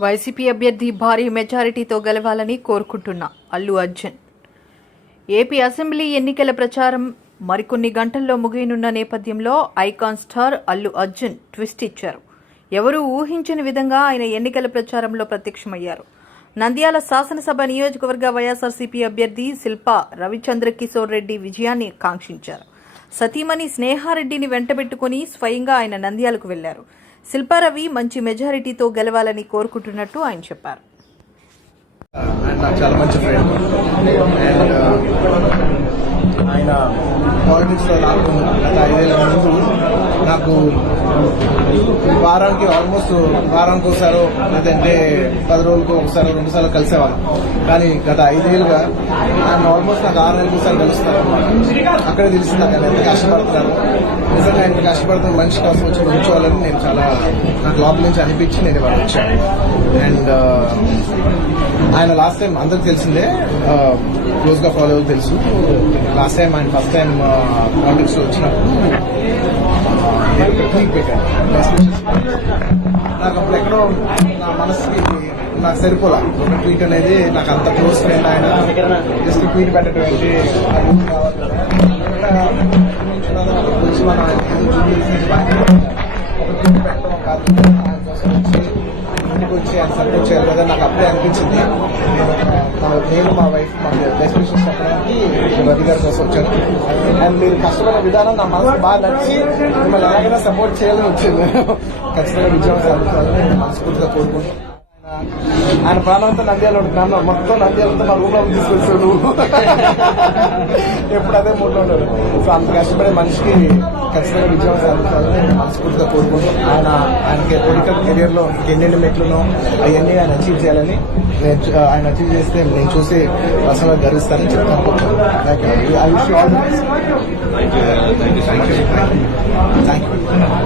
YCP అభ్యర్థి భారీ మెజారిటీతో గెలవాలని కోరుకుంటున్నా అల్లు అర్జున్. ఏపీ అసెంబ్లీ ఎన్నికల ప్రచారం మరికొన్ని గంటల్లో ముగియనున్న నేపథ్యంలో icon star Allu Arjun twist ఇచ్చారు. ఎవరూ ఊహించని విధంగా ఆయన ఎన్నికల ప్రచారంలో ప్రత్యక్షమయ్యారు. నంద్యాల శాసనసభ నియోజకవర్గ వైఎస్ఆర్సీపీ అభ్యర్థి శిల్పా రవిచంద్ర కిషోర్ రెడ్డి విజయాన్ని కాంక్షించారు. సతీమణి స్నేహారెడ్డిని వెంటబెట్టుకుని స్వయంగా ఆయన నంద్యాలకు వెళ్ళారు. శిల్పారవి మంచి మెజారిటీతో గెలవాలని కోరుకుంటున్నట్టు ఆయన చెప్పారు. ఆయన నాకు చాలా మంచి ఫ్రెండ్ అండ్ uh, ఆయన పాలిటిక్స్లో నాకు గత ఐదేళ్ళ ముందు నాకు వారానికి ఆల్మోస్ట్ వారానికి ఒకసారి లేదంటే పది రోజులకు ఒకసారి రెండు సార్లు కలిసేవాళ్ళం. కానీ గత ఐదేళ్ళుగా ఆయన ఆల్మోస్ట్ నాకు ఆరు నెలలకు ఒకసారి కలుస్తాను అక్కడే తెలిసింది నాకు ఆయన ఎంత కష్టపడతారు నిజంగా ఆయన కష్టపడుతున్న మనిషి కోసం వచ్చి ఉంచుకోవాలని నేను చాలా నాకు లోపల నుంచి అనిపించి నేను ఇవాళ వచ్చాను. అండ్ ఆయన లాస్ట్ టైం అందరికి తెలిసిందే క్లోజ్గా ఫాలో తెలుసు. లాస్ట్ టైం ఆయన ఫస్ట్ టైం పాలిటిక్స్ వచ్చినప్పుడు ట్వీట్ పెట్టాను నాకు అప్పుడు ఎక్కడో నా మనసుకి నాకు సరిపోలా ఒక ట్వీట్ అనేది నాకు అంత క్లోజ్ ఫ్రెండ్ ఆయన జస్ట్ ట్వీట్ పెట్టడం ఏంటి కావాలి ఒక ట్వీట్ పెట్టడం కాదు గురించి వచ్చి ఆయన సపోర్ట్ చేయాలి కదా నాకు అప్పుడే అనిపించింది. మన- నేను మా వైఫ్ మాకు బెస్ట్ విషయం చెప్పడానికి రవి గారి కోసం వచ్చాను. అండ్ మీరు కష్టమైన విధానం నా మనసు బాగా నచ్చి మిమ్మల్ని ఎలాగైనా సపోర్ట్ చేయాలని వచ్చింది. ఖచ్చితంగా విజయం సాధించాలని మనస్ఫూర్తిగా కోరుకుంటున్నాను. ఆయన ప్రాణంతో నంద్యాల ఉంటున్నాను మొత్తం నంద్యాలంతా మా రూమ్లో తీసుకొచ్చాడు ఎప్పుడు అదే మూడ్లో ఉన్నాడు సో అంత కష్టపడే మనిషికి ఖచ్చితంగా విజయం సాధించాలని మనస్ఫూర్తిగా కోరుకుంటున్నాను ఆయన ఆయనకి పొలిటికల్ కెరియర్లో ఎన్నెన్ని మెట్లునో అవన్నీ ఆయన అచీవ్ చేయాలని నేను ఆయన అచీవ్ చేస్తే నేను చూసి పర్సనల్ గర్విస్తానని చెప్తాను. The best thank you